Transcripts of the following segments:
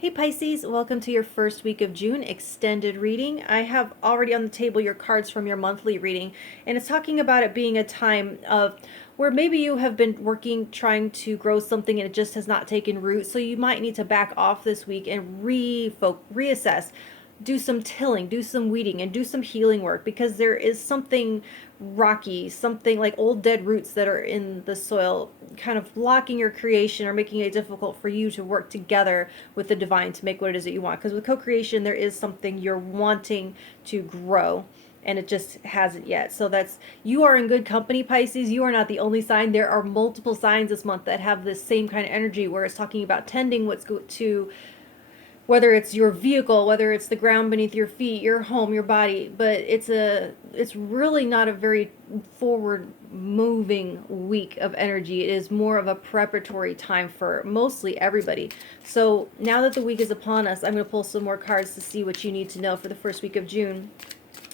Hey Pisces, welcome to your first week of June extended reading. I have already on the table your cards from your monthly reading, and it's talking about it being a time of where maybe you have been working trying to grow something and it just has not taken root. So you might need to back off this week and reassess, do some tilling, do some weeding, and do some healing work, because there is something rocky, something like old dead roots that are in the soil, kind of blocking your creation or making it difficult for you to work together with the divine to make what it is that you want. Because with co-creation, there is something you're wanting to grow and it just hasn't yet. So that's, you are in good company, Pisces. You are not the only sign. There are multiple signs this month that have this same kind of energy, where it's talking about tending what's to, whether it's your vehicle, whether it's the ground beneath your feet, your home, your body. But it's really not a very forward moving week of energy. It is more of a preparatory time for mostly everybody. So now that the week is upon us, I'm going to pull some more cards to see what you need to know for the first week of June.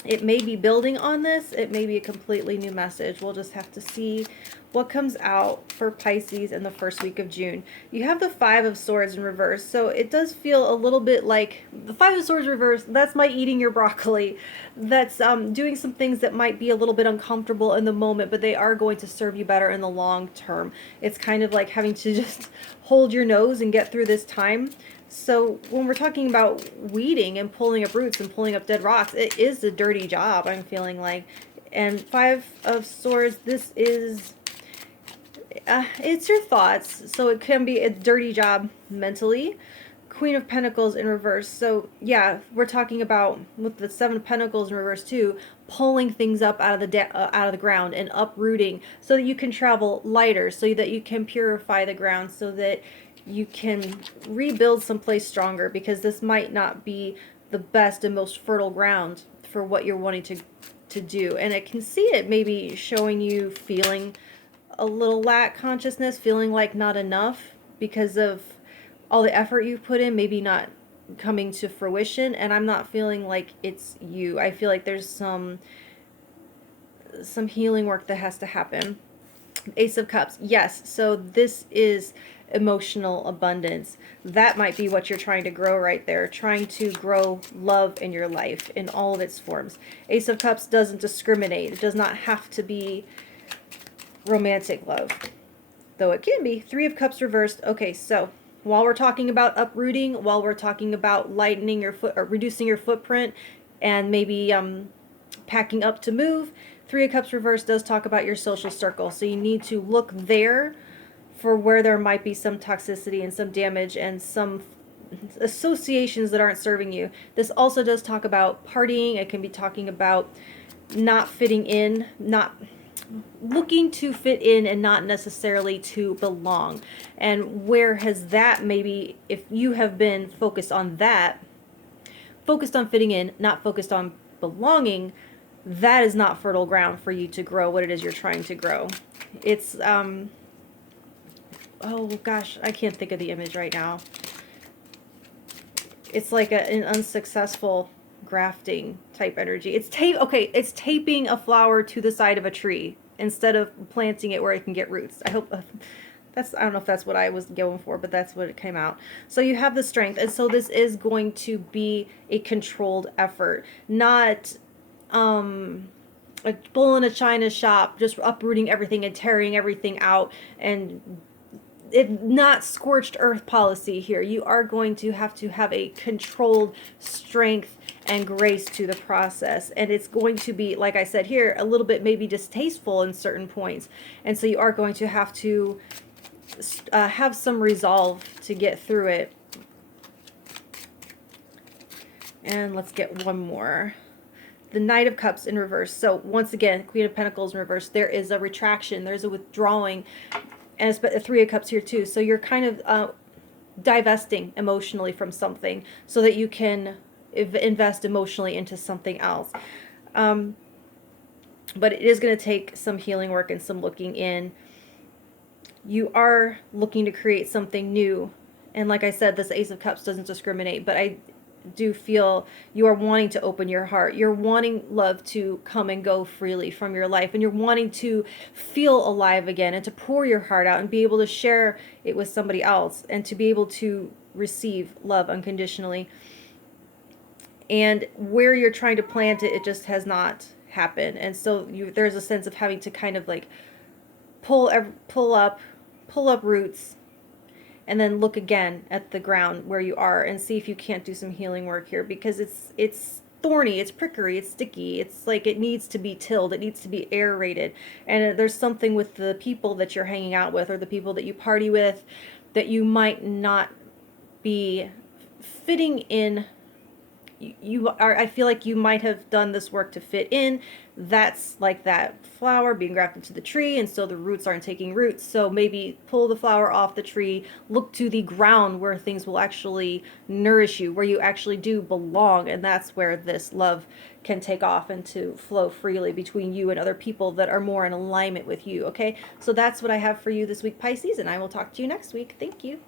It may be building on this. It may be a completely new message. We'll just have to see what comes out for Pisces in the first week of June. You have the Five of Swords in reverse, so it does feel a little bit like the Five of Swords reverse. That's my eating your broccoli. That's doing some things that might be a little bit uncomfortable in the moment, but they are going to serve you better in the long term. It's kind of like having to just hold your nose and get through this time. So when we're talking about weeding and pulling up roots and pulling up dead rocks, it is a dirty job, I'm feeling like. And Five of Swords, this is, it's your thoughts. So it can be a dirty job mentally. Queen of Pentacles in reverse. So yeah, we're talking about, with the Seven of Pentacles in reverse too, pulling things up out of the ground and uprooting, so that you can travel lighter, so that you can purify the ground, so that you can rebuild someplace stronger, because this might not be the best and most fertile ground for what you're wanting to do. And I can see it maybe showing you feeling a little lack consciousness, feeling like not enough because of all the effort you've put in, maybe not coming to fruition. And I'm not feeling like it's you. I feel like there's some healing work that has to happen. Ace of Cups. Yes, so this is emotional abundance. That might be what you're trying to grow right there, trying to grow love in your life in all of its forms. Ace of Cups doesn't discriminate. It does not have to be romantic love, though it can be. Three of Cups reversed. Okay, so while we're talking about uprooting, while we're talking about lightening your foot or reducing your footprint, and maybe packing up to move, Three of Cups reversed does talk about your social circle. So you need to look there for where there might be some toxicity and some damage and some associations that aren't serving you. This also does talk about partying. It can be talking about not fitting in, not looking to fit in, and not necessarily to belong. And where has that, maybe if you have been focused on that, focused on fitting in, not focused on belonging, that is not fertile ground for you to grow what it is you're trying to grow. It's oh gosh, I can't think of the image right now. It's like an unsuccessful grafting type energy. It's it's taping a flower to the side of a tree instead of planting it where it can get roots. I hope I don't know if that's what I was going for, but that's what it came out. So you have the strength, and so this is going to be a controlled effort, not a bull in a china shop, just uprooting everything and tearing everything out, and it not scorched earth policy here. You are going to have a controlled strength and grace to the process, and it's going to be, like I said here, a little bit maybe distasteful in certain points, and so you are going to have some resolve to get through it. And let's get one more. The Knight of Cups in reverse. So once again, Queen of Pentacles in reverse. There is a retraction. There's a withdrawing. And it's the Three of Cups here too. So you're kind of divesting emotionally from something so that you can invest emotionally into something else. But it is going to take some healing work and some looking in. You are looking to create something new. And like I said, this Ace of Cups doesn't discriminate, but I do feel you are wanting to open your heart. You're wanting love to come and go freely from your life, and you're wanting to feel alive again and to pour your heart out and be able to share it with somebody else, and to be able to receive love unconditionally. And where you're trying to plant it, it just has not happened. And so there's a sense of having to kind of like pull up roots, and then look again at the ground where you are and see if you can't do some healing work here, because it's thorny, it's prickly, it's sticky. It's like it needs to be tilled, it needs to be aerated. And there's something with the people that you're hanging out with, or the people that you party with, that you might not be fitting in. You are, I feel like you might have done this work to fit in. That's like that flower being grafted to the tree, and so the roots aren't taking roots. So maybe pull the flower off the tree, look to the ground where things will actually nourish you, where you actually do belong. And that's where this love can take off and to flow freely between you and other people that are more in alignment with you. Okay, so that's what I have for you this week, Pisces, and I will talk to you next week. Thank you.